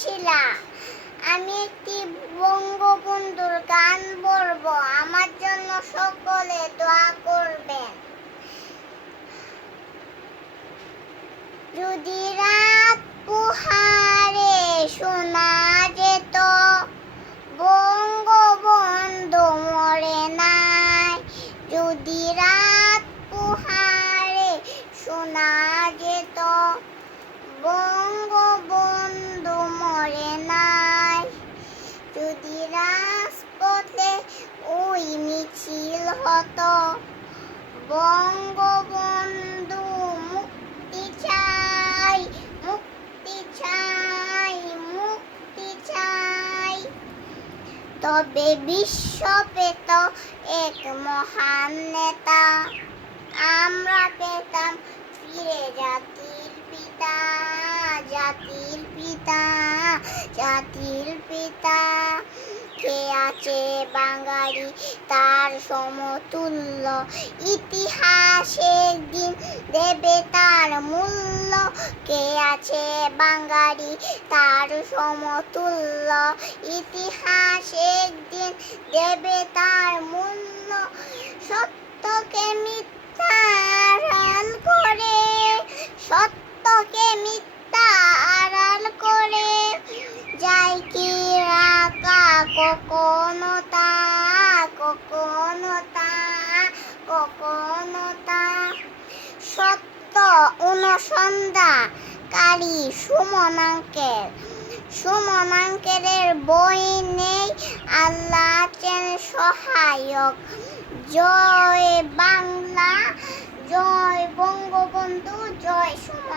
শিলা। আমি একটি বঙ্গবন্ধুর গান বলবো, আমার জন্য সকলে দোয়া করবেন। যদি রাত পোহারে শোনা যেত বঙ্গবন্ধু মরে নাই, যদি রাত পোহারে শোনা যেত বঙ্গবন্ধু মরে নাই, যদি রাজপথে ওই মিছিল হতো বঙ্গবন্ধু মুক্তি চাই, মুক্তি চাই, মুক্তি চাই, তবে বিশ্ব পেত এক মহান নেতা, আমরা পেতাম ফিরে জাতির পিতা, জাতির পিতা, জাতির পিতা। কে আছে বাঙালি তার সমতুল্য, ইতিহাস একদিন দেবে তার মূল্য। কে আছে বাঙালি তার সমতুল্য, ইতিহাস একদিন দেবে তার মূল্য। সত্যকে মিথ্যা আড়াল করে, সত্যকে মিথ্যা আড়াল করে যায় কি রাখা কখনো তা, কখনো তা, কখনো তা। সত্য অনুসন্ধানকারী সুমন আঙ্কেল, সুমন আঙ্কেলের বই নেই, আল্লাহ আছেন সহায়ক। জয় বাংলা, জয় বঙ্গবন্ধু, জয় সুমন।